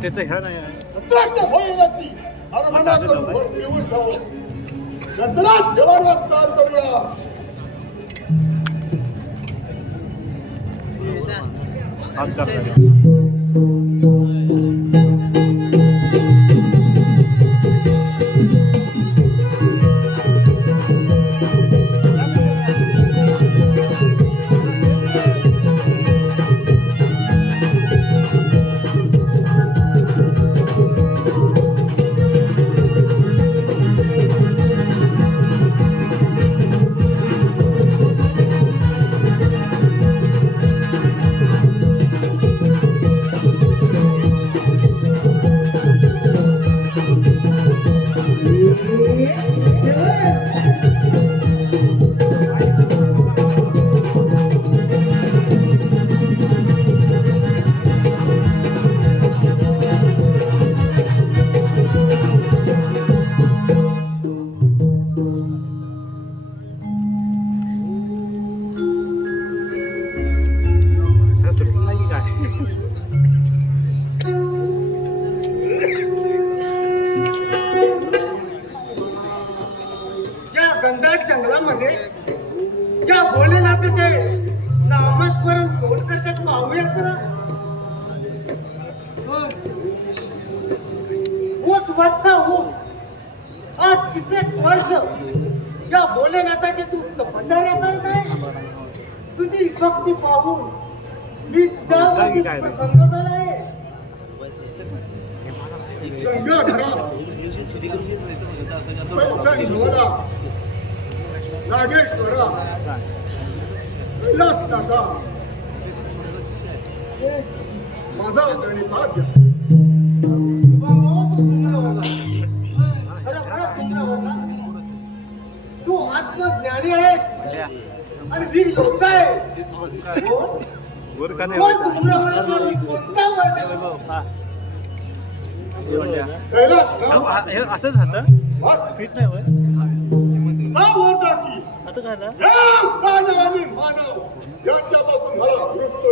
त्याचं ह्या नाही आज करता जंगलामध्ये या भोलेनाथाचे नामस्मरण कोण करतात पाहूया तर. ऊट वाचा ऊट, आज कित्येक वर्ष या भोलेनाथाचे तू तपश्चर्या करत आहे. तुझी भक्ती पाहून मी तुझ्यावरती प्रसन्न झाला आहे. नागेश्वरा कैलासनाथा माझा गणिभाग्य तू आत्मज्ञानी आहेस आणि वीर योद्धा आहेस. असंच झालं फिट नाही होय आता काय आणि मानव यांच्यापासून मला मृत्यू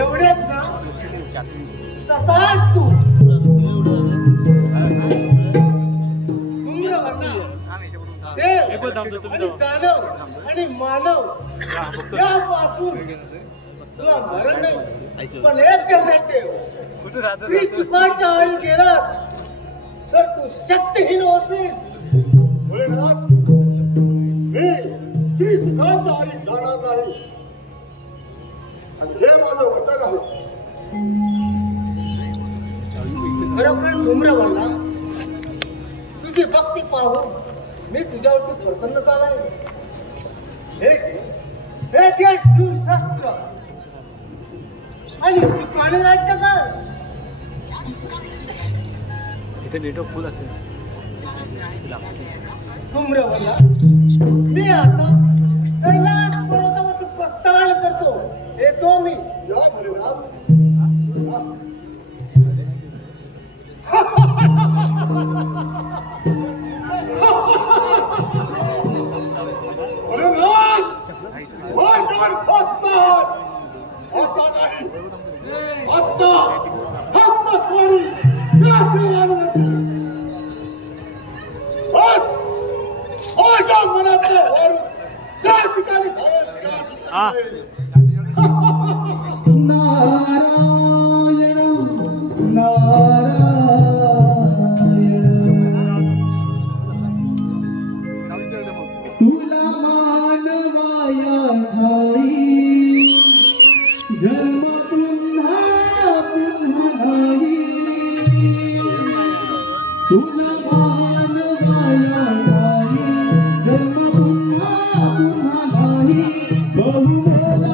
एवढेच ना तसाच तू आणि दानव आणि मानव यापासून तुला मरण नाही. पण एक ध्यानात ठेव, ती चुकाच्या आळी गेलास तर तू शक्तिहीन होशील. मी श्री सुखाच्या आरी जाणार नाही आणि हे माझं वचन आहे. खरोखर धूम्रवल्ला, तुझी भक्ती पाहून मी तुझ्यावरती प्रसन्न झालाय. हे घे शिवशास्त्र आणि सुखाने राज्य कर. इथे नेटवर्क फुल असेल. धूम्रवल्ला, मी आता कैलास पर्वतावरती प्रस्थान करतो. येतो मी. या भोलेनाथ, भोलेनाथ बसतात आता नाही. आत्ता फक्त स्वामी या देवालयाची बस माझ्या मनातलं वारू ज्या ठिकाणी घालेल त्या ठिकाणी तुला मानवाया ठाई जन्म पुन्हा पुन्हा नाही. तुला मानवाया ठाई जन्म पुन्हा पुन्हा नाही. बहुमोला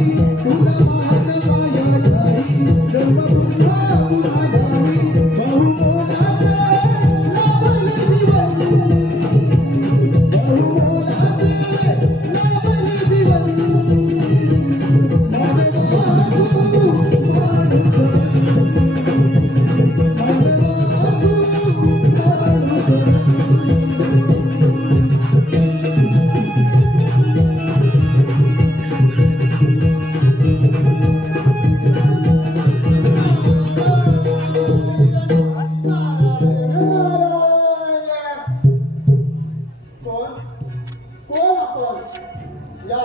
तुला मानवाया ठाई जन्म पुन्हा पुन्हा नाही बहुमोलाचे लाभल जीवन बहुमोलाचे लाभल जीवन मानवा तू माणूस कोण कोण आपण या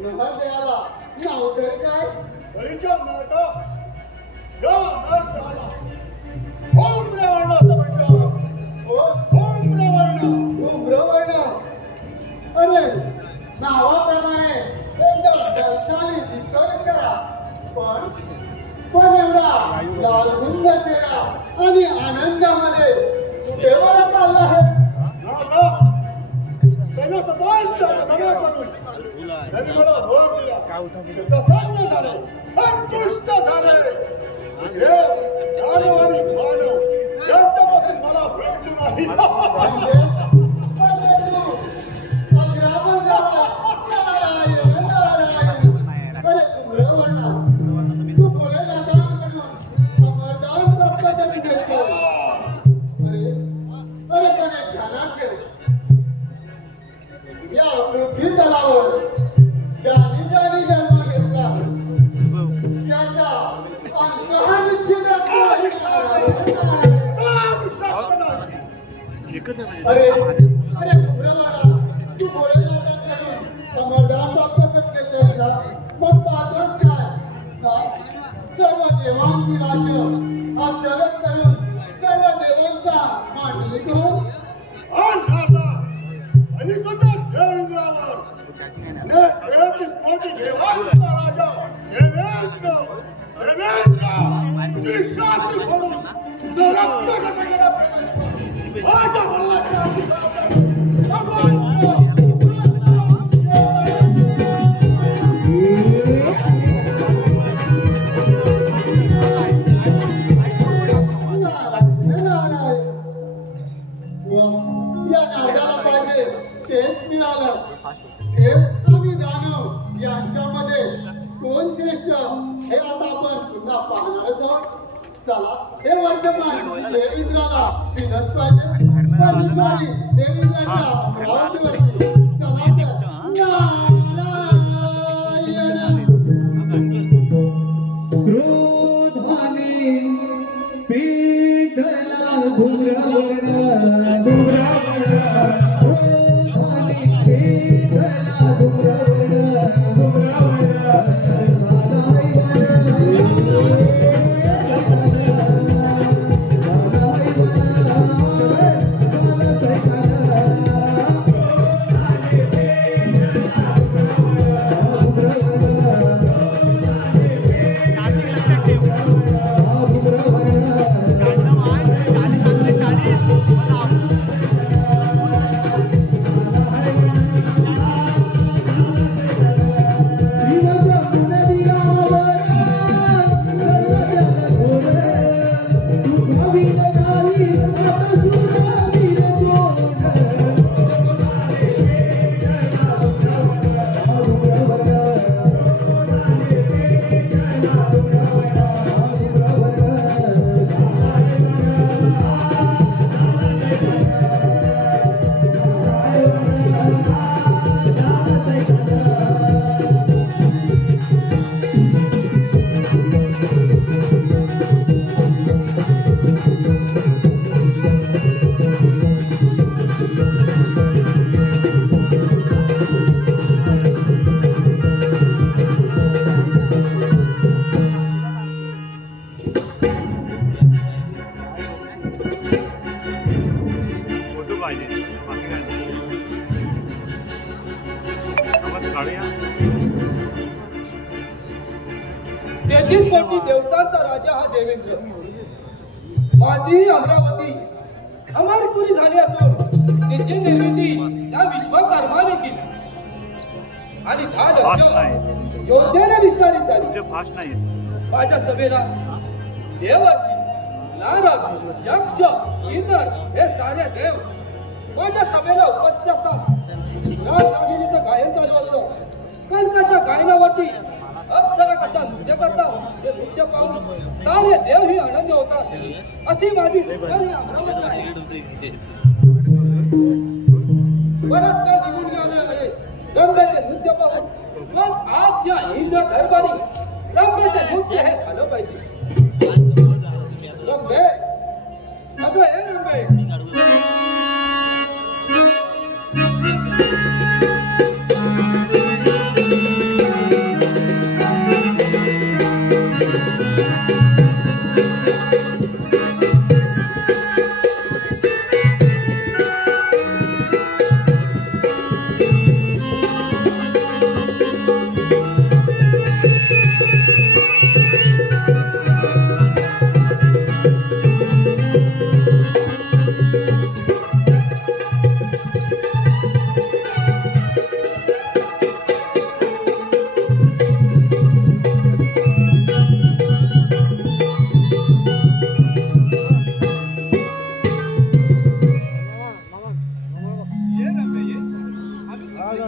नहरदेवाला नाव तरी काय बळीच्या मार्गा या मार्गाला ओम रावणाचं म्हणतात ओम रावण उग्रवर्ण अरे नावाप्रमाणे एकदम बलशाली दिसतोयस करा पण एवढा लालगुंद चेहरा आणि आनंदामध्ये कुठे वळत चालला आहे त्याला सदांच्या सगळ्या करून त्यांनी मला भर दिला ते प्रसन्न झाले संतुष्ट झाले हे दानव आणि मानव यांच्यापासून मला मृत्यू नाही म्हणजे तू अग्रामन झाला. नारायण नारायण अरे उग्रवर्ण तू भोलेनाथांकडून अमरदान प्राप्त करून घेतलं. अरे पण एक ध्यानात ठेव या पृथ्वी तलावर ज्याने ज्याने जन्म घेतला त्याचा अंतः निश्चित असतो. एकच आहे अरे म्हणजे अरे उग्रवाडा तू भोलेनाथांकडून अमरदान प्राप्त करून घेतलंस ना मग पाहतोस काय सर्व देवांची राज्य हस्तगत करून सर्व देवांचा मांडलिक होऊन अलीकडे देवेंद्रावर एकच कोटी देवांचा राजा देवेंद्र शांती करून माझ्या मुलाच्या या नारदाला पाहिजे तेच मिळालं. देव आणि दानव यांच्यामध्ये कोण श्रेष्ठ हे आता आपण पुन्हा पाहणारच आहोत. चला हे वर्तमान देवेंद्राला विनत पाहिजे देवेंद्राच्या अमरावतीवरती चला तर नारायण क्रोधाने पेटला धुम्रवर्ण धुम्रवर्ण क्रोधाने पेटला धुम्रवर्ण धुम्रवर्ण तेहतीस कोटी देवतांचा राजा हा देवेंद्र. माझी अमरावती अमरपुरी झाली असून तिची निर्मिती त्या विश्वकर्माने केली आणि 10 लक्ष योद्ध्याने विस्तार तुझे फास्ट नाही माझ्या सभेला देवर्षी नारद यक्ष इंद्र हे सारे देव माझ्या सभेला उपस्थित असतात. रागरागिणीचं गायन चालू असतं. कणकाच्या गायनावरती अप्सरा कशा नृत्य करतात हे नृत्य पाहून सारे देव ही आनंदी होतात. अशी माझी सुंदर ही अमरावती आहे. बराच काळ निघून गेला आहे रंभेचे नृत्य पाहून. पण आज या इंद्र दरबारी रंभेचे नृत्य हे झालं पाहिजे. रंभे अगं हे रंभे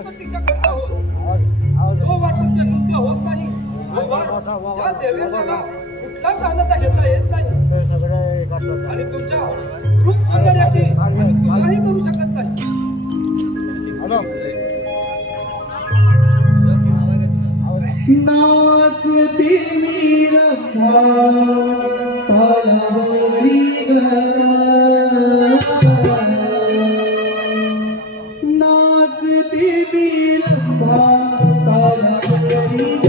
प्रतीक्षा करत आहोत. जो वाट तुमचे नृत्य होत नाही तो वाट या देवेंद्राला कुठलाच आनंद घेता येत नाही आणि तुमच्या रूप सौंदर्याची आम्ही तुलाही करू शकत नाही. नाचते मी रंभा तालावरी ग, नाचते मी रंभा तालावरी ग.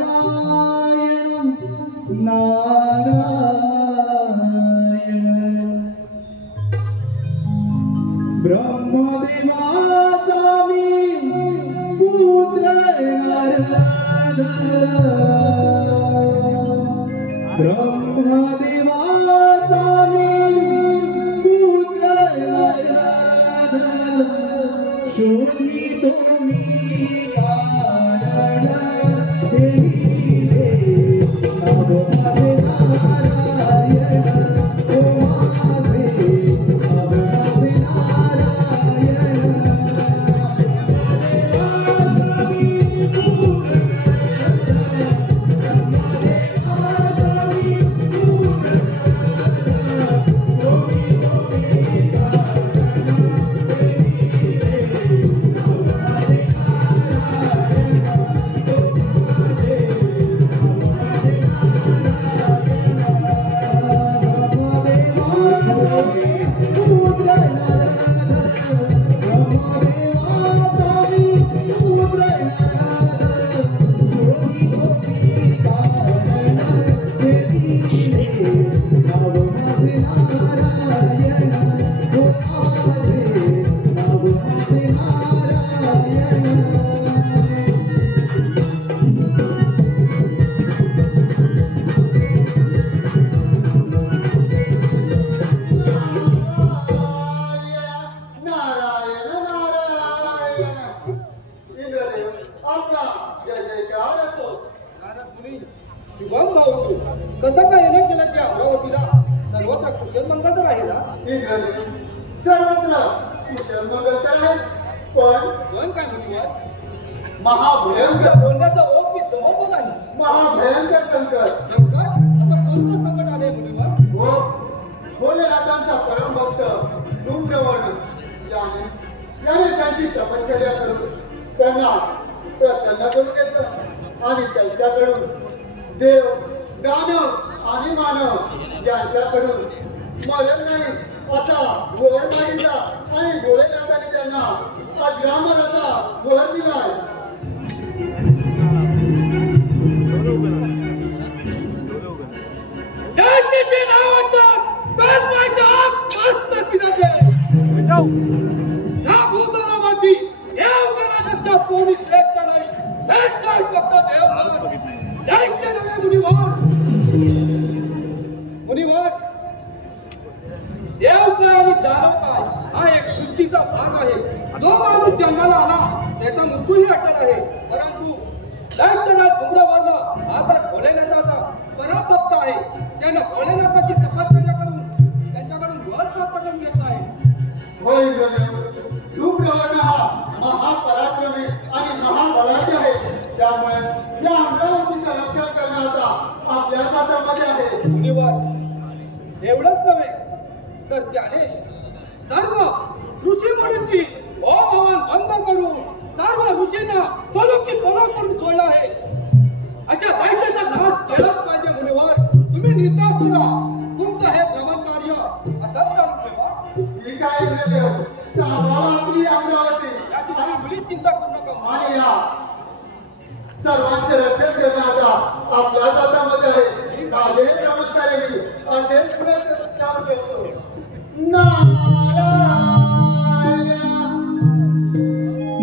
नारायण नारायण ब्रह्मदेवाचा मी पुत्र नारद, ब्रह्मदेवाचा मी पुत्र नारद, शोधितो मी कारण कसं काय येणं केलं की अमरावतीला सर्वत्र कुशल मंगल तर आहे ना? इंद्रदेव सर्वत्र कुशल मंगल तर आहे, पण पण काय मुनिवर महाभयंकर बोलण्याचा ओघ मी समजतो नाही. महाभयंकर संकट संकट असं कोणतं संकट आले मुनिवर? व भोलेनाथांचा परमभक्त धूम्रवर्ण याने त्यांची तपश्चर्या करून त्यांना प्रसन्न करून घेतलं आणि त्यांच्याकडून देव दानव आणि मानव यांच्याकडून मरण नाही असा वर मागितला आणि भोलेनाथाने त्यांना अजरामर असा वर दिलाय. दैत्याचे नाव आता तर माझ्या आत मस्त किनारे या भूतलावरती देवगणापेक्षा कोणी श्रेष्ठ नाही. श्रेष्ठ आहे फक्त देव. दैत्य नव्हे मुनिवर. मुनिवर देव काय आणि दानव काय हा एक सृष्टीचा भाग आहे. जो माणूस जन्माला आला त्याचा मृत्यूही अटल आहे. परंतु दैत्यनाथ धूम्रवर्ण हा तर भोलेनाथाचा परमभक्त आहे. त्यानं भोलेनाथाची तपश्चर्या करून त्यांच्याकडून वर प्राप्त करून घेतला आहे. होय इंद्रदेव, धूम्रवर्ण हा महापराक्रमी आणि महाबलाढ्य आहे. त्यामुळे या अमरावतीचं रक्षण करण्याचा आपल्याच हातामध्ये आहे. मुनिवर एवढंच नव्हे तर त्याने सर्व ऋषी मुनींची ओम हवन बंद करून सर्व ऋषींना सलोखी पळा करून सोडला आहे. अशा दैत्याचा नाश केलाच पाहिजे. मुनिवर तुम्ही निर्धास्त राहा. तुमचं हे भ्रमण कार्य असंच चालू ठेवा. ठीक आहे इंद्रदेव, सांभाळा आपली अमरावती याची तुम्ही मुळीच चिंता करू नका. आणि या सर्वांचे रक्षण करणं आता आपल्याच हातामध्ये आहे. माझे हे प्रमुख कार्य मी असेच पुढे ठेवतो. नारायण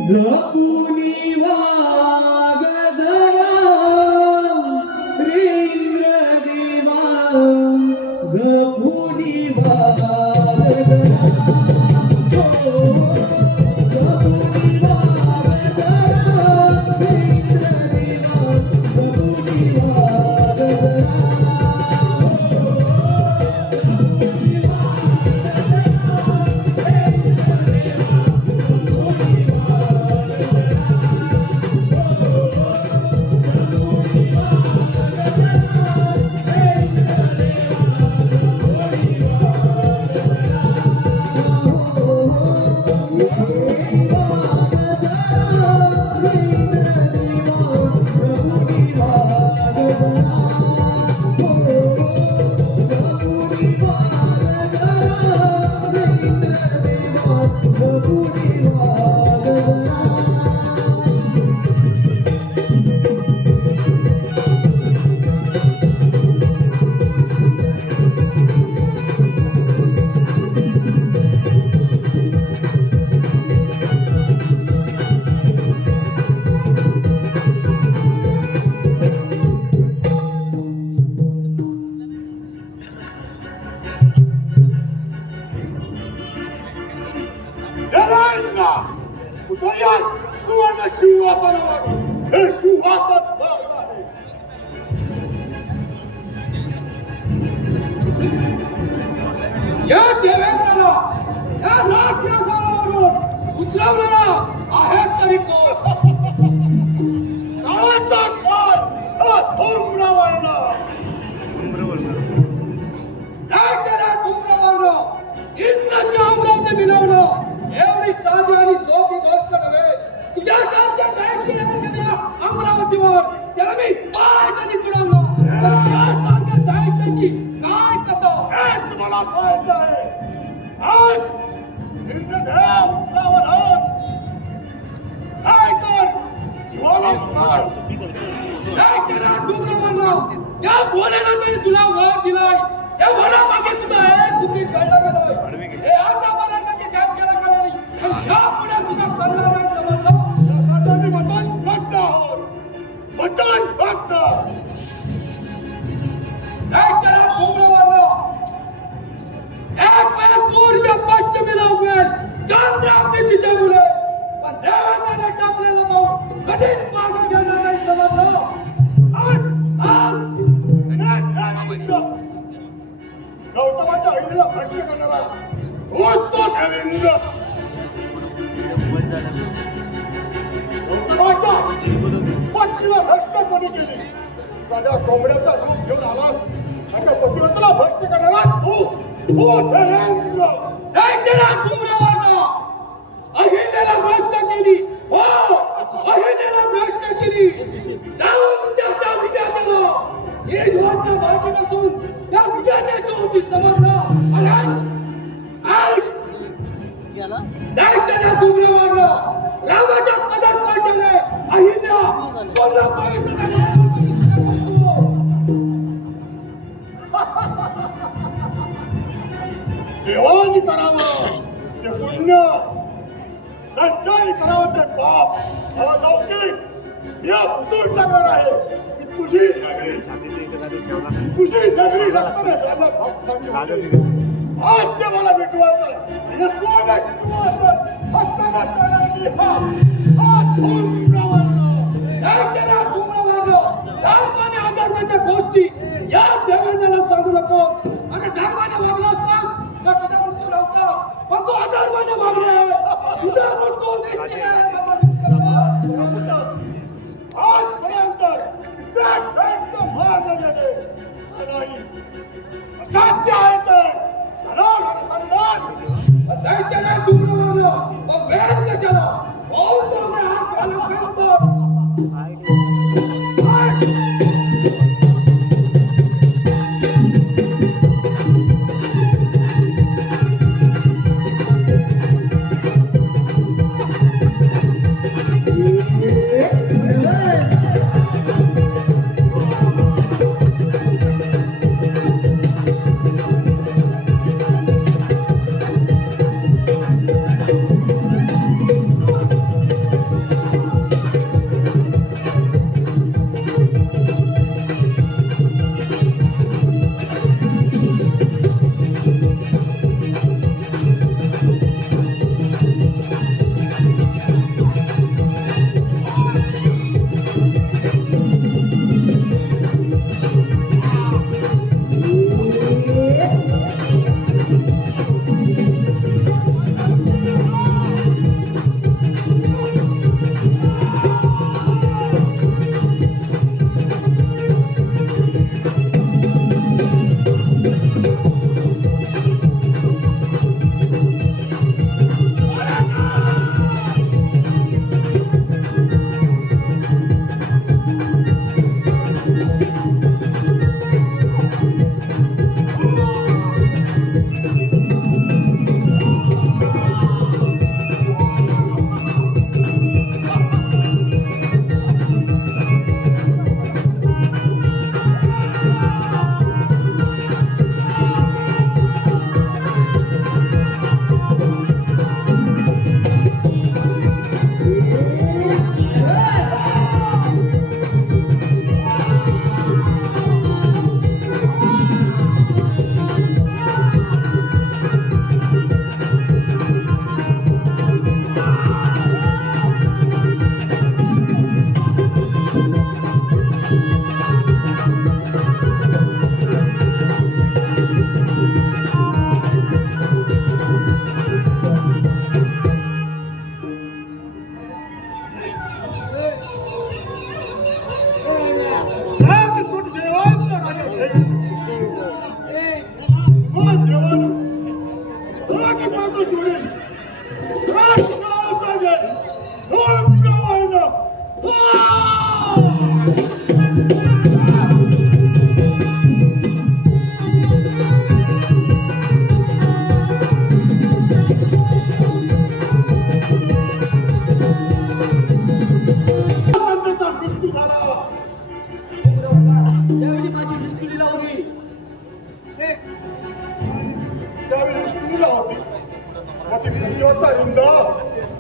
जपुनी वाग धरा इंद्रदेवा जपुनी वाग धरा जपुनी वाग धरा इंद्रदेवा जपुनी वाग धरा देवांना उतरया सुवर्ण सिंहासनावर हे सिंहासन भाग आहे. या देवेंद्राला या राजसिंहासनावरून उतरवणारा आहेस तरी कोण? काळाचा काळ हा धूम्रवर्ण. दैत्याला धूम्रवर्ण इंद्राच्या अमरावती मिळवणं एवढी साधी आणि सोपी गोष्ट नव्हे. तुझ्यासारख्या दैत्याने गेल्या अमरावतीवर त्याला मी पाय कधी तुडवलं. तुझ्यासारख्या दैत्याची काय कथा? हे तुम्हाला पाहायचं आहे. आज इंद्रदेव सावधान. काय कर जीवाला मार. दैत्याला धूम्रवर्ण त्या भोलेनाथाने तुला वर दिलाय. त्या वरामागे सुद्धा एक दुखी घडला गेलोय. हे आतापर्यंतचे ध्यान केलं का नाही? आणि यापुढे सुद्धा करणार नाही समजलं. आता मी वतन भक्त आहोत. वतन भक्त. दैत्याला धूम्रवर्ण एक वेळ सूर्य पश्चिमेला उगवेल, चंद्र आपली दिशा मुले. पण देवेंद्राला टाकलेला पाऊल कधीच मागे घेणार नाही समजलं. आज आज भ्रष्ट करणारा तोच तो देवेंद्र. गौतमाच्या पत्नीला भ्रष्ट कोणी केली? साध्या कोंबड्याचा रूप घेऊन आलास. आता पतिव्रताला भ्रष्ट करणारा तू देवेंद्र. त्याला धूम्रवर्ण अहिल्याला भ्रष्ट केली. हो, अहिल्याला भ्रष्ट केली. जाऊन त्या विद्यार्थ्याला हे योजना बाकी नसून त्या विद्यार्थ्याची होती समजला. त्याला धूम्रवर्ण रामाच्या पदात पडले. अहिल्या स्वतः पवित्र देवानी करावं ते पुण्य, दत्तानी करावं ते पाप. हा लौकिक या पुसून टाकणार आहे की तुझी नगरी रक्ताने झालं भागसाठी होती. आज ते मला मिटवायचं हे सोनं मिटवायचं असताना करणारी हा धूम्रवर्ण. त्याला धूम्रवर्ण धर्माने आदरण्याच्या गोष्टी या देवेंद्राला सांगू नको. आणि धर्माने वागला असतास तर तुझा मृत्यू नव्हता, पण तू अधर्माने वागले. तुझा मृत्यू निश्चित आहे. आजपर्यंत मारले गेले नाही. असाध्य आहे ते दैत्याला धूम्रवर्ण मग वेद कशाला? बहुत चांगले हात घालून फिरतो.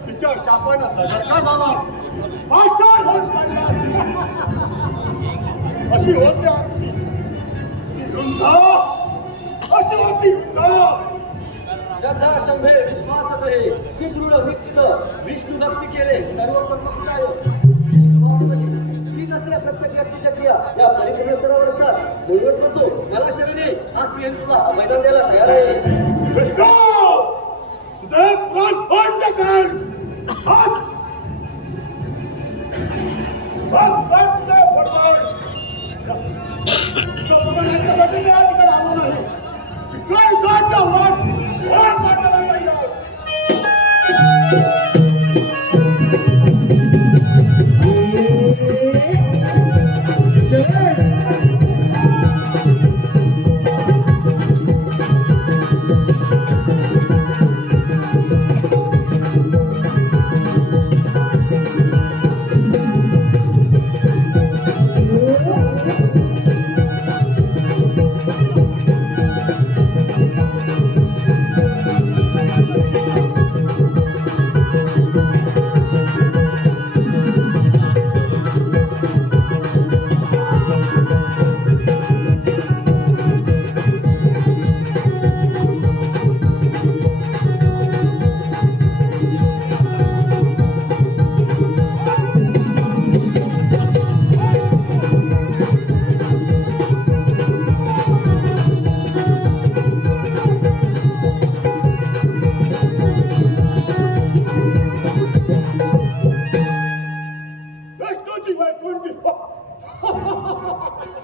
तिच्या शापानं लढका झालास, पाषाण होत पडलास. अशी होते आमची वृंदा, अशी होती वृंदा. श्रद्धा शंभे विश्वास हे सुदृढ निश्चित विष्णू भक्ती केले सर्व कर्मकाय. ती नसल्या प्रत्येक व्यक्तीच्या क्रिया या परिपूर्ण स्तरावर असतात. म्हणूनच म्हणतो मला शरीरे आज मी तुला मैदान द्यायला तयार आहे. एक रात बंद कर बस बंद फडफड याच्यासाठी मी या ठिकाणी आलो नाही शिकायचा वाट काढायला तयार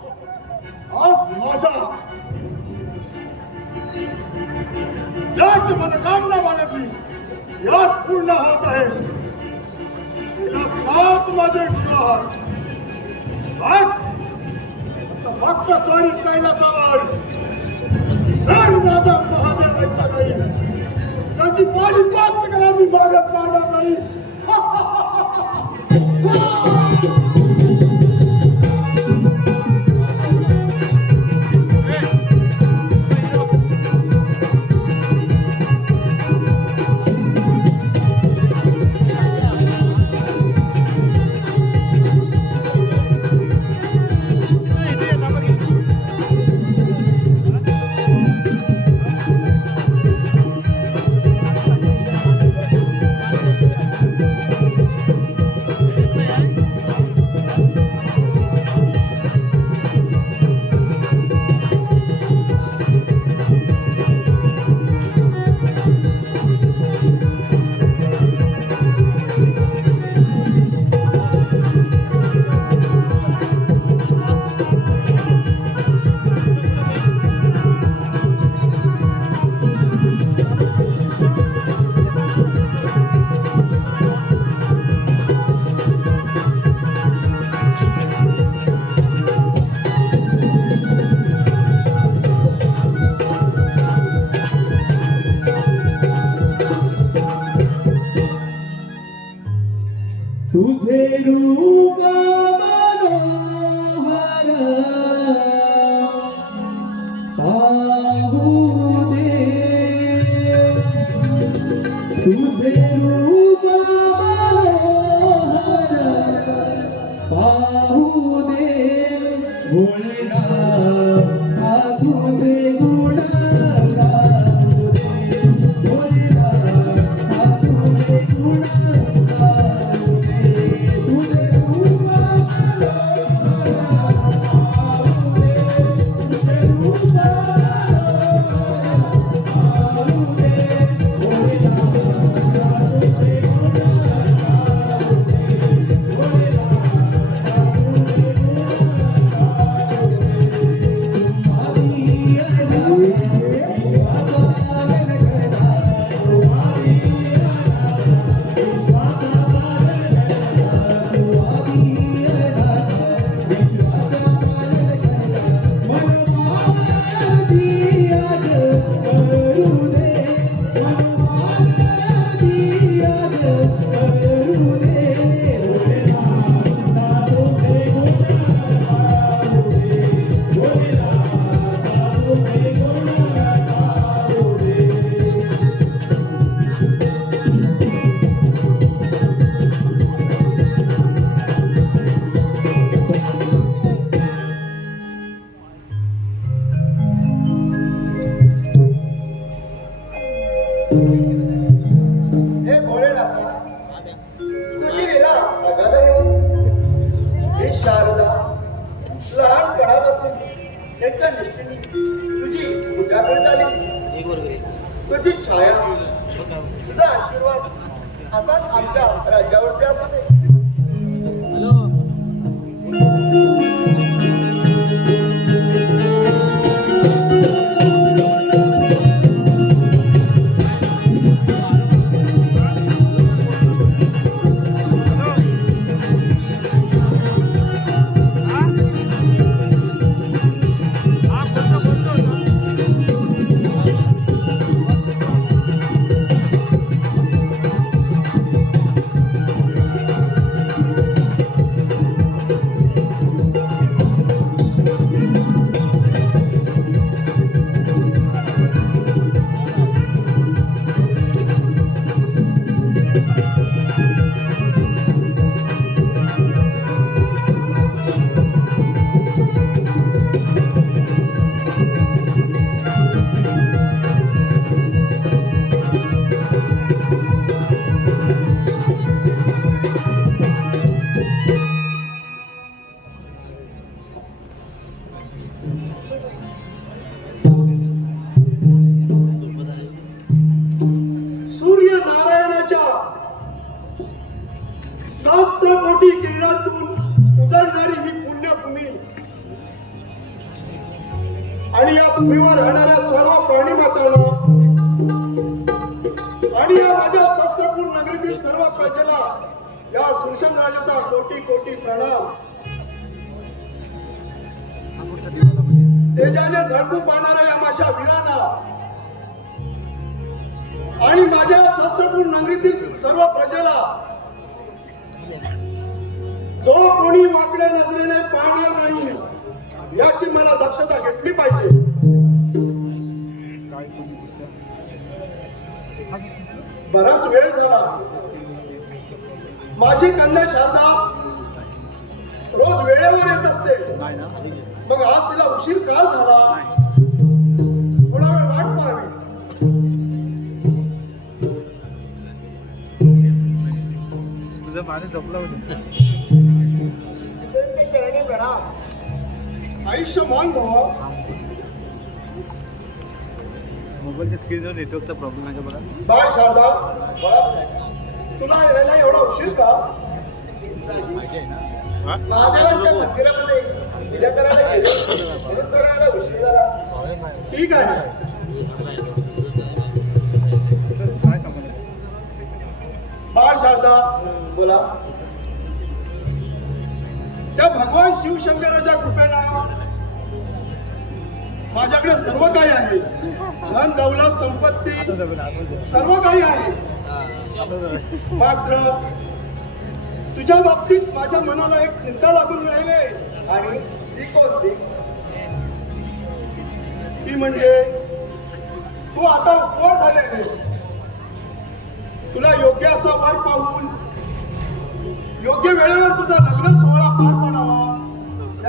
आज माझा ज्याची मनोकामना बाळगली यात पूर्ण होत आहे या 7 माझे विवाह बस आता फक्त स्वारी कैलासावर जर माझा महादेवांचा नाही त्याची पाणी प्राप्त करावी मागत पाहणार नाही तुझे रूप मनोहर पाहू दे तुझे रूप मनोहर पाहू दे भोलेनाथ तुझे गुण गाऊ दे भोलेनाथ तुझे गुण हे भोलेनाथ तुझी लीला अगाध आहे हे शारदा लहानपणापासून एका निष्ठेने तुझी पूजा करत आली तुझी छाया तुझा आशीर्वाद असाच आमच्या राज्यावरती असू दे. सूर्यनारायणाच्या सहस्त्रकोटी किरणातून उजळणारी ही पुण्यभूमी आणि या भूमीवर राहणाऱ्या सर्व प्राणी मातांना आणि या माझ्या शस्त्रपूर नगरीतील सर्व प्रजेला या सुरशन राजाचा कोटी कोटी प्रणाम. तेजाने झळकू पाहणाऱ्या या माझ्या वीरांना आणि माझ्या शस्त्रपूर नगरीतील सर्व प्रजेला जो कोणी वाकड्या नजरेने पाहणार नाही याची मला दक्षता घेतली पाहिजे. बराच वेळ झाला. माझी कन्या शारदा रोज वेळेवर येत असते. मग आज तिला उशीर का झाला? थोडा वेळ वाट पाहावी. तुझं पाणी झोपला होतं. आयुष्यमान भावा. मोबाईलच्या स्क्रीनवर नेटवर्कचा प्रॉब्लेम आहे का बघा. बाळ शारदा, तुला यायला एवढा उशीर का? महादेवांच्या मंदिरामध्ये पूजा करायला गेलो, म्हणून करायला उशीर झाला. ठीक आहे. बाळ शारदा, बोला. त्या भगवान शिवशंकराच्या कृपेनं माझ्याकडे सर्व काही आहे. धन दौलत संपत्ती सर्व काही आहे. मात्र तुझ्या बाबतीत माझ्या मनाला एक चिंता लागून राहिली. आणि ती कोणती? ती म्हणजे तू आता उपवास झाले आहेस. तुला योग्य असा वर पाहून योग्य वेळेवर तुझा लग्न सोहळा पार पडावा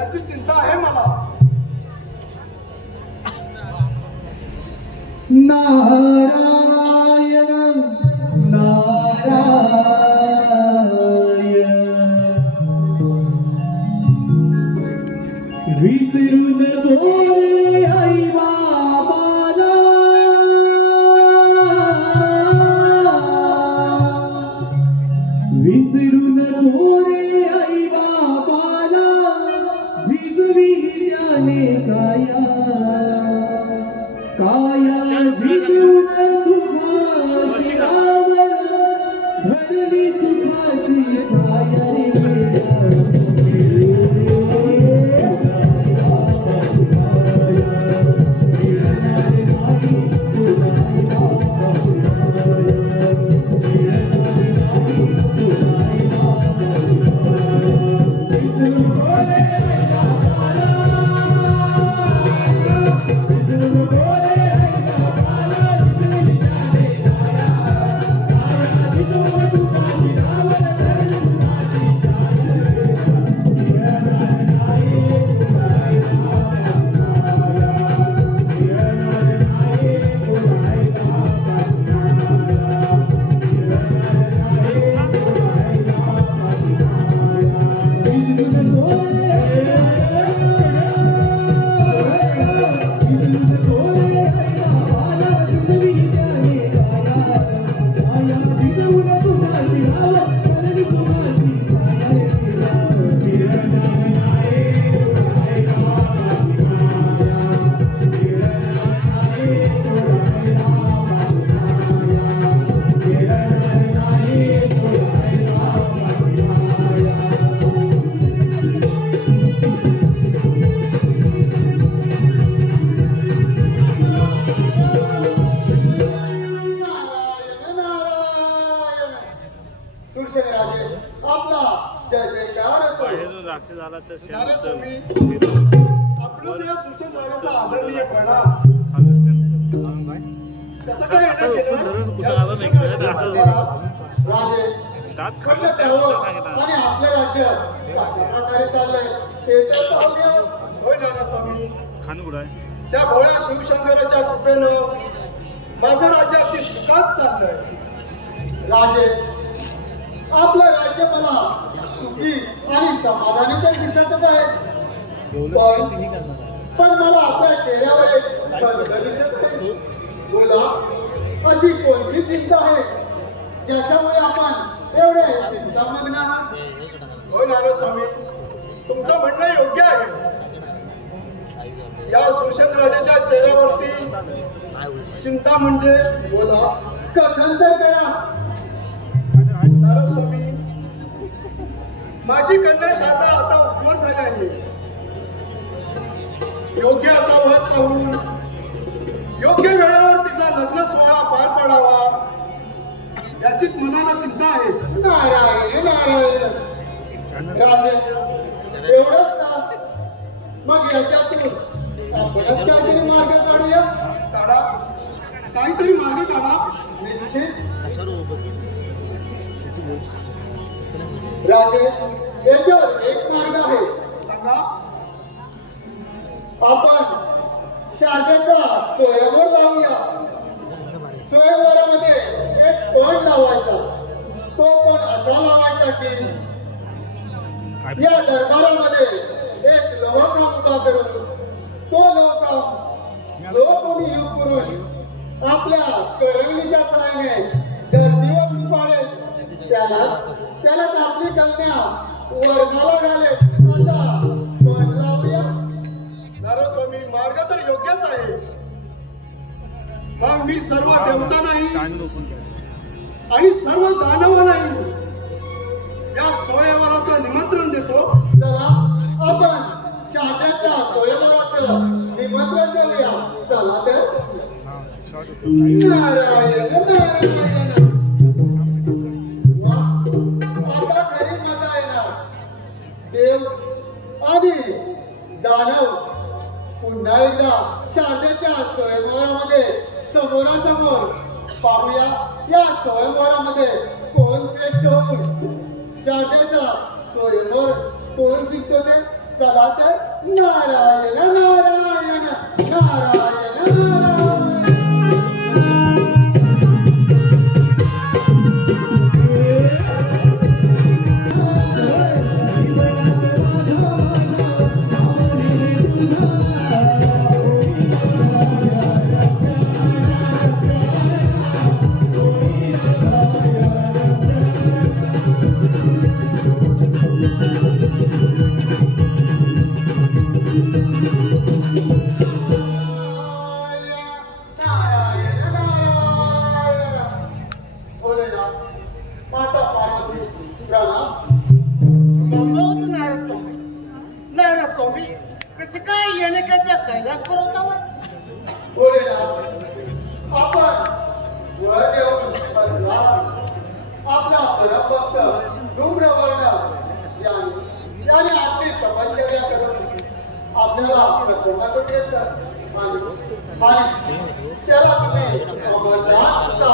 याची चिंता आहे मला. नारायण नारायण विसरून गोरे आई बाबाला विसरून गोरे आई बाबाला झिजवी त्याने काया काया झिजून तुझ्या शिरावर भरली सुखाची छाया रे. अरे स्वामी आपलं या सूचन राजाचा आदरणीयपणा कसं काय येणं केलं? राजे दात म्हटलं खाल्लं त्यावर सांगितलं आणि आपलं राज्य कशा प्रकारे चाललंय ते तर पाहूया. होय नाना स्वामी, खाणं कुठं आहे? त्या भोळ्या शिवशंकराच्या कृपेनं माझं राज्य अगदी सुखात चाललंय. राजे आपलं राज्य मला सुखी आणि समाधानी तर दिसतच आहे, पण मला आपल्या चेहऱ्यावर एक बदल दिसत नाही. बोला, अशी कोणती चिंता आहे ज्याच्यामुळे आपण एवढे चिंतामग्न आहात? होय नाना स्वामी, तुमचं म्हणणं योग्य आहे. या सुशेन राजाच्या चेहऱ्यावरती चिंता म्हणजे बोला, कथन तर करा. नाना स्वामी, माझी कन्या शारदा आता उपवर झाली आहे. योग्य असा वध पाहून योग्य वेळेवर तिचा लग्न सोहळा पार पडावा याचीच मनाला चिंता आहे. नारायण नारायण. राजे एवढंच ना, मग याच्यातून आपणच काहीतरी मार्ग काढूया. काढा, काहीतरी मार्ग काढा. निश्चित. राजे याच्यावर एक मार्ग आहे. सांगा. आपण शारदेचा स्वयंवर लावूया. स्वयंवरामध्ये एक पण लावायचा. तो पण असा लावायचा की या दरबारामध्ये एक लोहकाम उभा करून तो लोहकाम जो कोणी युग पुरुष आपल्या करंगलीच्या सहाय्याने धर्तीवर पाडेल त्यालाच आपली कन्या वर्गाला घालेल असा पण लावूया. नारो स्वामी, मार्ग तर योग्यच आहे. मग मी सर्व देवता नाही चॅनल ओपन करा. आणि सर्व दानव नाही या स्वयंवराचं निमंत्रण देतो. चला आपण शारदेच्या स्वयंवराचं निमंत्रण देऊया. चला तर. शॉर्ट होतो. नारायण नारायण. वा, आता खरी मजा येणार. देव आणि दानव पुन्हा एकदा शारदेच्या स्वयंवरामध्ये समोरासमोर पाहूया. या स्वयंवरामध्ये कोण श्रेष्ठ होऊन शारदेचा स्वयंवर कोण जिंकतो ते. चला तर. नारायण नारायण नारायण नारायण. माता पार्वती प्रणाम. मंगळवत नारद स्वामी. नारद स्वामी कसे काय येणे का त्या कैलास पर्वतावर? भोलेनाथ, आपण वर येऊन बसला. आपला परमभक्त धूम्रवर्ण याने आपली तपश्चर्या करून आपल्याला प्रसन्न करून देतात. आणि त्याला तुम्ही अमरनाथचा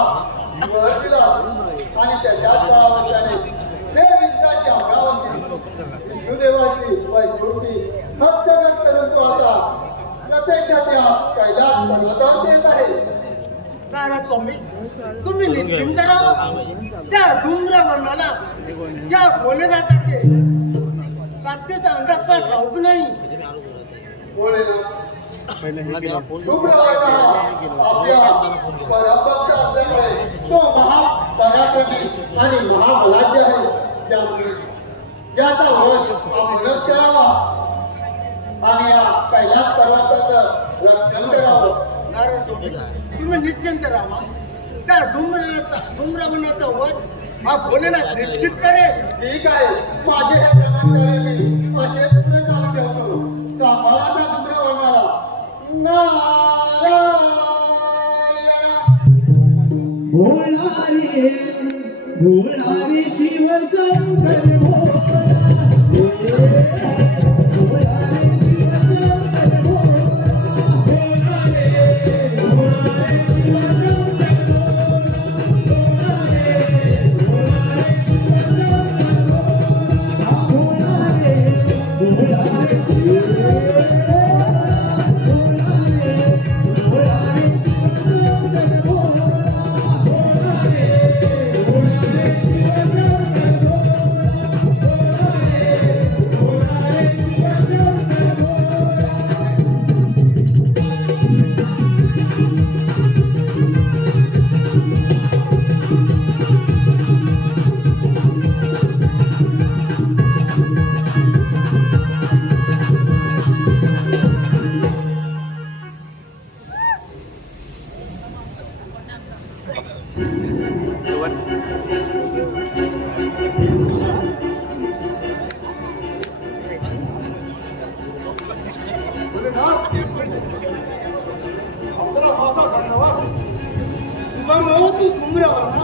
वर दिला आणि त्याच्याच काळावर त्याने देव इंद्राची अमरावती विष्णुदेवाची वैकुंठी हस्तगत करून तो आता प्रत्यक्षात या कैलास पर्वतावर येत आहे. नारद स्वामी तुम्ही निश्चिंत राहा. त्या धूम्रवर्णाला या भोलेनाथाचे कात्याचा अंदाज का ठाऊक नाही. भोलेनाथ, पहिलं हे केलं. धूम्रवर्ण हा आपल्या परमभक्त असल्यामुळे तो महापराक्रमी आणि महाबलाढ्य आहे. त्यामुळे याचा वध आपणच करावा आणि या कैलास पर्वताचं रक्षण करावं. नारद स्वामी तुम्ही निश्चिंत राहा. त्या धूम्रवर्णाचा वध हा भोलेनाथ निश्चित करेल. ठीक आहे, माझे हे प्रमाण करेल मी. असे पुढे चालू ठेवतो. सांभाळा त्या धूम्रवर्णाला. नारायण. भोळा रे शिवशंकर भोळा. भोलेनाथ आपला माझा धन्यवाद. तुझा मग तू धुम्रवर्ण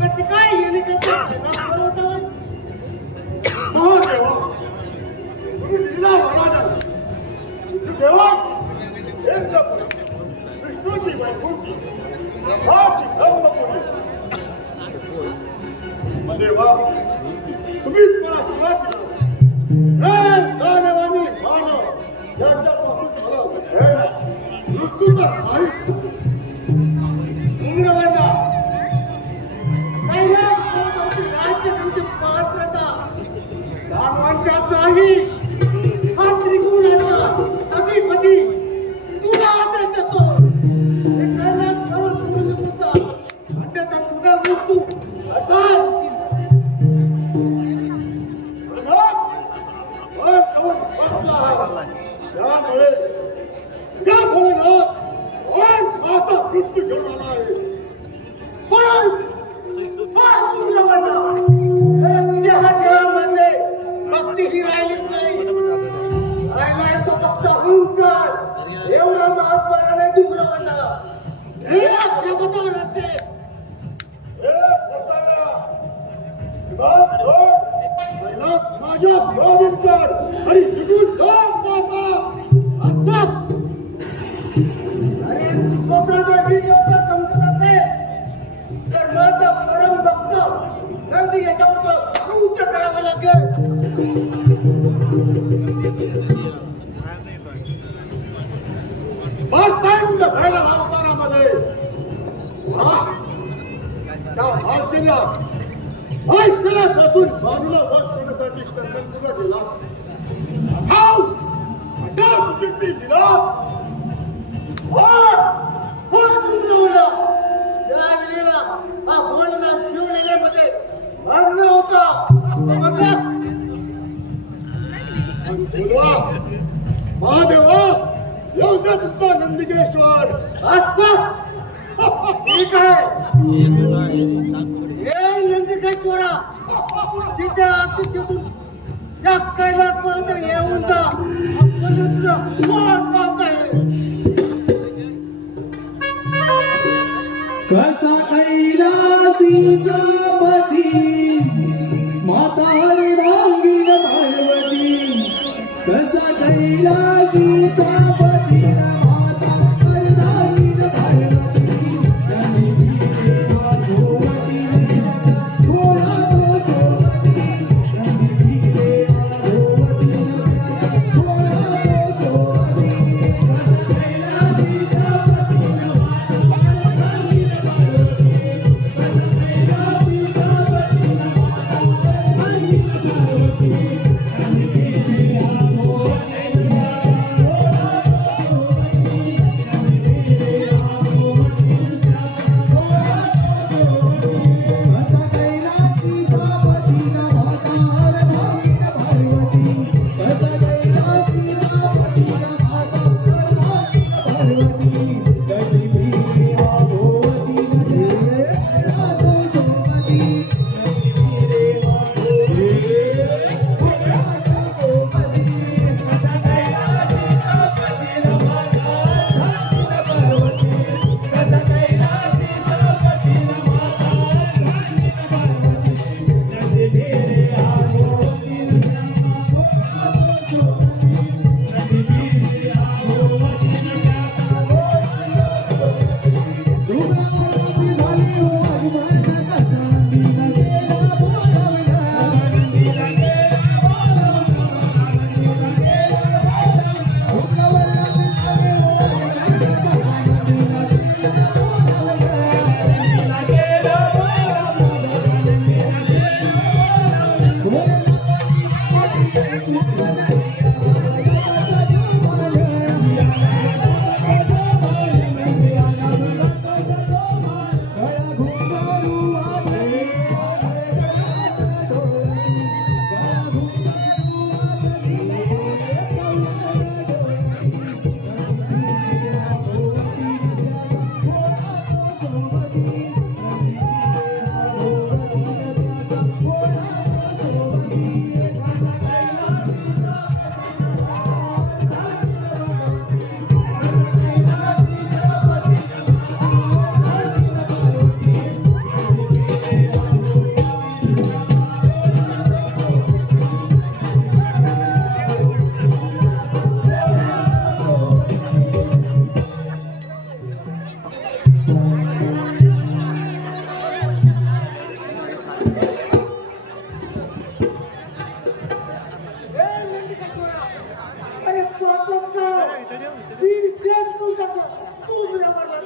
कसं काय येणे करता कैलास पर्वतावर? महादेवा तुम्ही दिला वरानं देवा विष्णूची वैकुंठी ब्रह्माची धर्मपुरी. देवा तुम्हीच मला सुरुवात केली. दानवानी मानव यांच्यापासून मला उठेल मृत्यू तर माहीत. धुम्रवर्ण कैलास पर्वतावरची राज्य करण्याची पात्रता दानवांच्यात नाही. हा त्रिगुणाचा अधिपती तुला आदर देतो. हे कैलास पर्वत सोडून तुझा अन्यथा तुझा मृत्यू अकाल. त्यामुळे त्या भोलेनाथ माझा मृत्यू घेऊन आला आहे. तुझ्या हा देवामध्ये भक्ती ही राहिलीच नाही. राहिलाय तो फक्त अहंकार. एवढा महात्माने धुम्रवर्ण हे शब्दाला जाते. माझ्या स्वाधीन कर आणि निघून जा माता. असं अरे तू स्वतःला ही एवढं समजत असेल तर माझा परम भक्त नंदी याच्यापुढं उच्च करावं लागेल. मार्तंड भैरव अवतारामध्ये त्या माणसाला पासून स्वामीला वश करण्यासाठी चंदनपूरला गेला. किती दिला या वेळेला हा भोलेनाथ शिवलीलेमध्ये मरण होता. समजलं? महादेवा येऊ दे तुमचा नंदिकेश्वर. असं ठीक आहे. हे नंदिकेश्वरा तिथे असू तिथून या कैलास पर्यंत येऊन जा. आपण तुझं पोट पाहत आहे. कसा कैलासीचा पती म्हातारी रांगीण पार्वती. कसा कैलासीचा पती म्हातारी रांगीण पार्वती. त्यांनी दिलेला भोवती थोडा तो सोबती. त्यांनी दिलेला भोवती थोडा तो सोबती. कसा कैलासीचा सीसेच करून टाकलं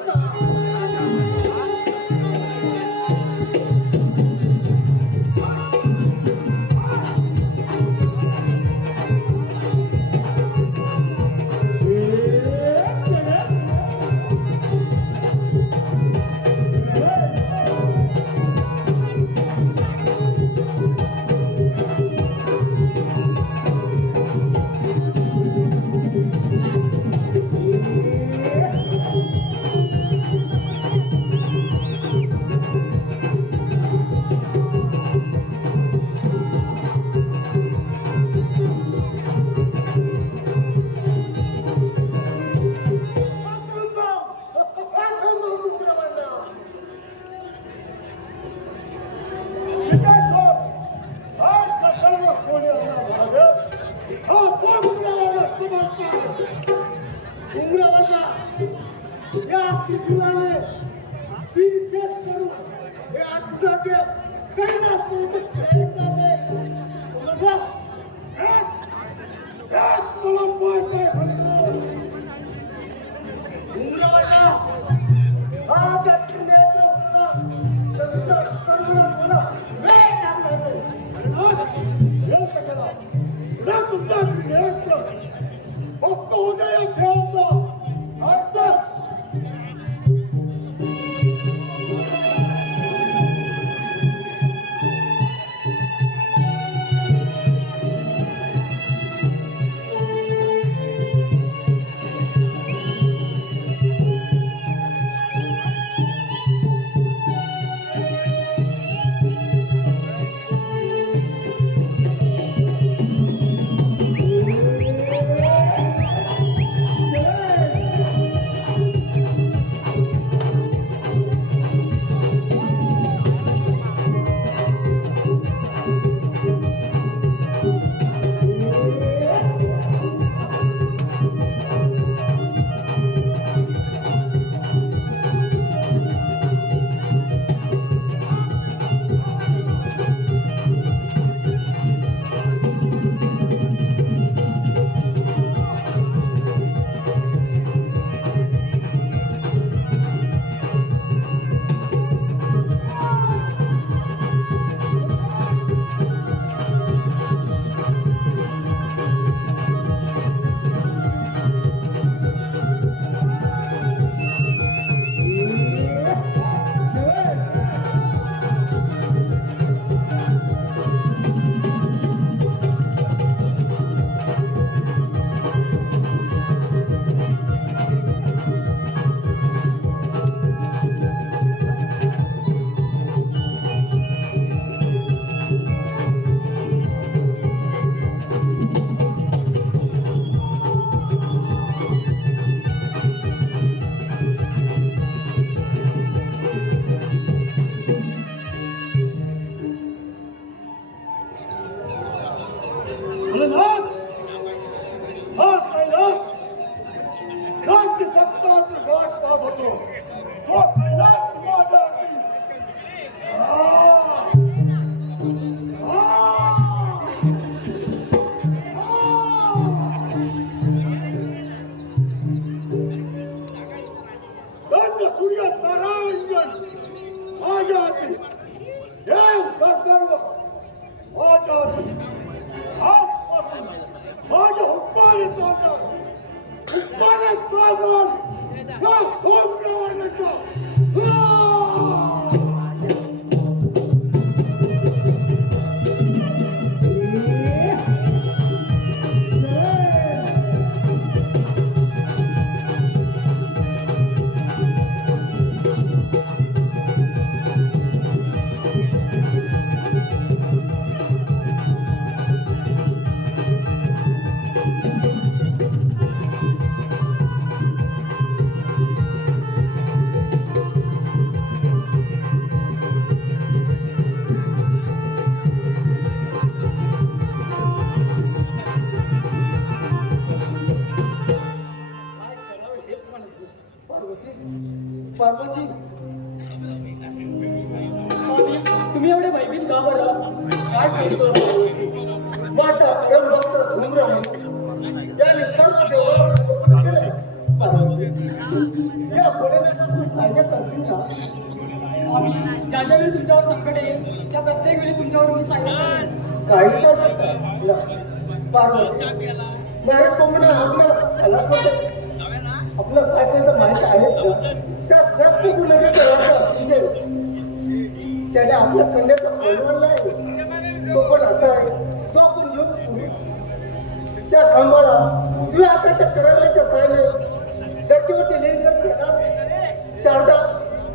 डोंगरावरचा. या त्रिशूलाने सीसेच करून हे आजचा देव कैलासपर्यंत खेळला जाईल. समजलं? मला पाय उमरावरला हा त्याची नेता होता. त्यांचा सर्व मला वेळ लागला नाही. वेळ कशाला? ना तुमचा निर्णय फक्त उदय ठेवतो. अच्छा पार्वती तुम्ही एवढे भयभीत का बरं? काय सांगतो माझा परमभक्त धूम्रम याने सर्व देवाला समर्पण केले या भोलेनाथाचं साह्य करशील ना? ज्या ज्या वेळी तुमच्यावर संकट येईल त्या प्रत्येक वेळी तुमच्यावर मी सांगितलं काही तर पार्वती महाराज तुम्हाला आपलं काय तर माहिती आहेच ना? त्या श्रेष्ठ गुन्हेगाराचा त्याने आपल्या कन्याचा बोलवलाय. तो पण असा आहे जो आपण योग करू. त्या खांबाला उजव्या हाताच्या करंगळीच्या साहाय्याने धरतीवरती लिंगण केला. शारदा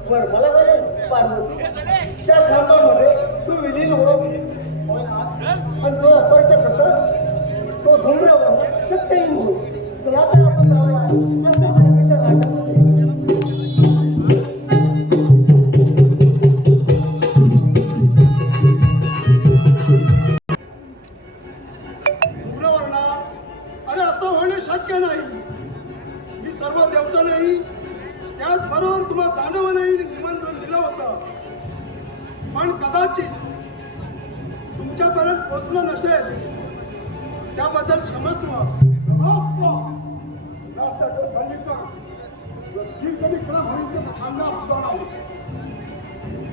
वर मला कडे पार्वती त्या खांबामध्ये तू विलीन हो आणि तो स्पर्श करतात तो धूम्रवर शक्तहीन हो. चला तर आपण जाऊया सत्यदेवीच्या राजामध्ये. धूम्रवर्णा, अरे असं होणे शक्य नाही. मी सर्व देवता नाही, त्याचबरोबर तुम्हाला दानवालाही निमंत्रण दिलं होतं, पण कदाचित तुमच्यापर्यंत पोचलं नसेल. त्याबद्दल क्षमस्व.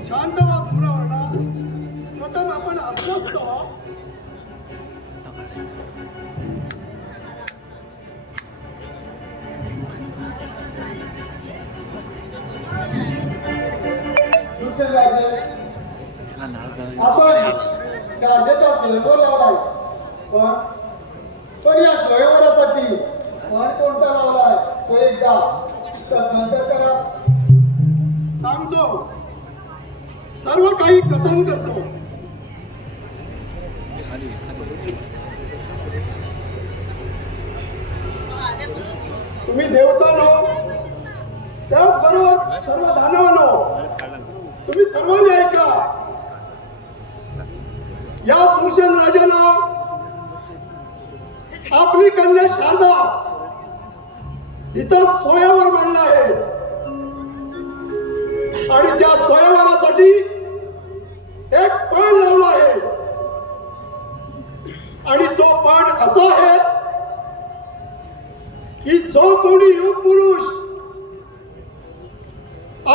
शांत व्हा धूम्रवर्णा. प्रथम आपण अस्वस्थ व्हा. सुरसेन राजे आपण गांधीचा स्वयंवर लावलाय पण या स्वयंवरासाठी पण कोणता लावलाय तो एकदा नंतर करा. सांगतो, सर्व काही कथन करतो. तुम्ही देवता नो, त्याचबरोबर सर्व दानवानो, तुम्ही सर्वांनी ऐका. या सुरसेन राजानं आपली कन्या शारदा हिचा स्वयंवर मांडला आहे आणि त्या स्वयंवरासाठी एक पण लावला आहे आणि तो पण असा आहे की जो कोणी युग पुरुष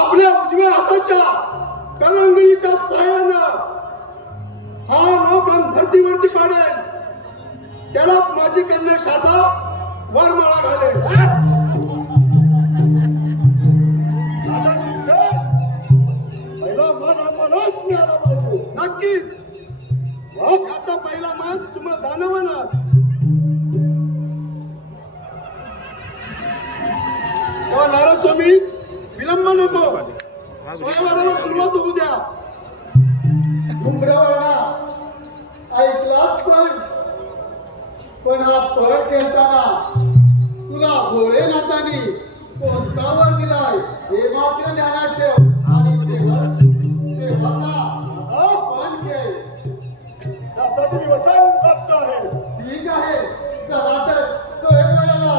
आपल्या उजव्या हाताच्या कलंगडीच्या साह्यानं हा नवकाम धरतीवरती काढेल त्याला माझी कन्या शारदा वरमाळा घालेल. पहिला मान आम्हालाच मिळाला पाहिजे. नक्कीच याचा पहिला मान तुम्हाला दानवानाच. नारास्वामी विलंब नको, स्वयंवराला सुरुवात होऊ द्या. धूम्रवर्णा ऐकलास पण हा फळ खेळताना तुला भोळेनाथाने कोणता वर दिलाय हे मात्र ध्यानात ठेव. आणि देवाचा पण खेळ. त्यासाठी मी वचनबद्ध आहे. ठीक आहे, चला तर स्वयंवराला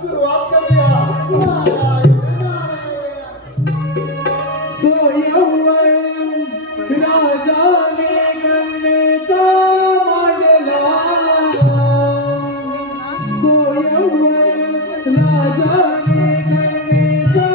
सुरुवात करूया. नारायण नारायण. स्वयंवर राजाने कन्येचा मांडला. स्वयंवर राजाने कन्येचा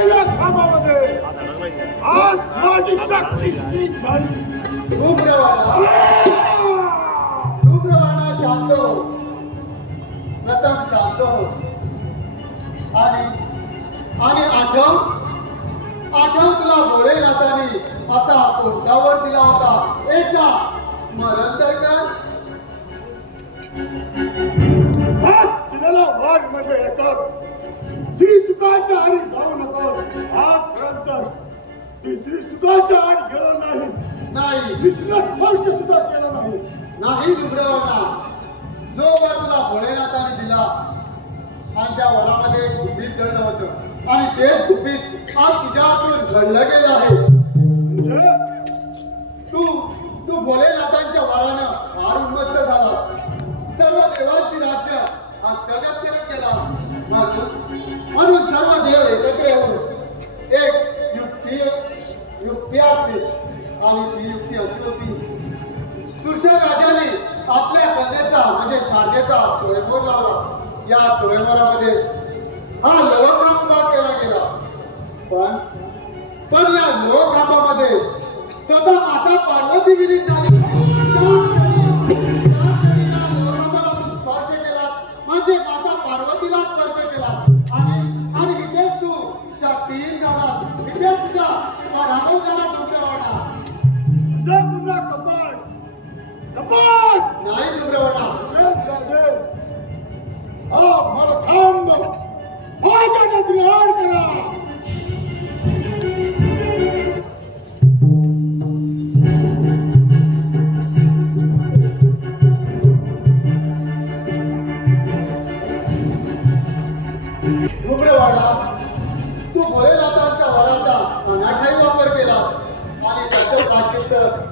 या कामामध्ये आज माझी शक्ती सिद्ध झाली. धूम्रवाणा शांत हो, प्रथम शांत हो. आणि आठव तुला भोलेनाथाने असा कोणता वर दिला होता एकदा स्मरण तर कर. दिलेला वर म्हणजे एकच, श्री सुखाच्या आरी जाऊ नको. आजपर्यंत श्री सुखाच्या आरी गेलो नाही, विष्णू स्पर्श सुद्धा केला नाही. धूम्रवाणा, जो वर तुला भोलेनाथाने दिला आणि त्या वरामध्ये गुपित घडलं होतं आणि तेच गुपित आज तुझ्या हातून घडलं गेलं आहे. तू भोलेनाथांच्या वरानं फार उन्मत्त झाला, सर्व देवांची राज्य हस्तगत करत गेला. म्हणून सर्व देव एकत्र येऊन एक युक्ती आखली आणि ती युक्ती अशी होती, सुरसेन राजाने आपल्या कन्येचा म्हणजे शारदेचा स्वयंवर लावला. या स्वयंवरामध्ये हा लवखांब उभा केला गेला, पण या लवखांबामध्ये स्वतः माता पार्वती विलीन झाली. स्पर्श केला म्हणजे माता पार्वतीला स्पर्श केला आणि इथेच तू शक्तीहीन झाला, इथेच तुझा पराभव झाला. धूम्रवाणा नाही, धूम्रवाणा मला थांब, माझ्याकडे ग्रहण करा.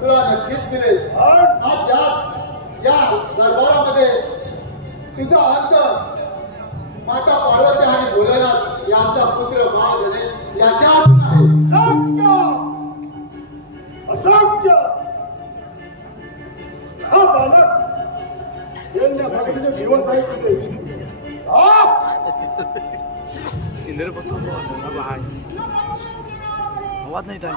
तुला नक्कीच मिळेल. आज या दरबारामध्ये तुझा अंत माता पार्वती आणि भोलेनाथ यांचा पुत्र महागणेश याच्या हातून आहे. अशक्य हा बालक गेल्या भक्तीचे दिवस आहे तुझे. इंद्रपत्तो आवाज नाही काय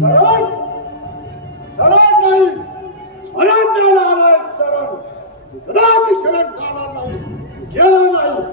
शरण शरण नाही मरण द्यायला आलाय. शरण कदापि शरण जाणार नाही, गेला नाही.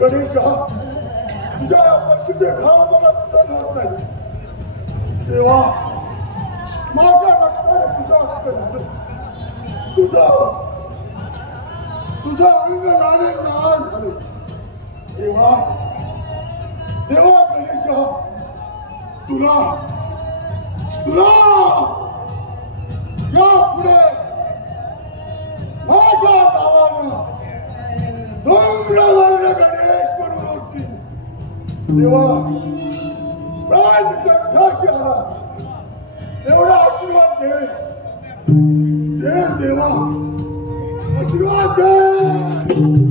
गणेश तुझ्या पंचचे घाव मला सहन होत नाही. देवा माझ्या रक्ताने तुझा हक्क झालं. तुझं अंग नाणे नाळ झाले. देवा देवा गणेश तुला या पुढे माझ्या नावानं धूम्रवर्ण गणेश म्हणून ओळखतील. देवा प्राण कंठाशी आला एवढा आशीर्वाद दे. दे देवा आशीर्वाद दे.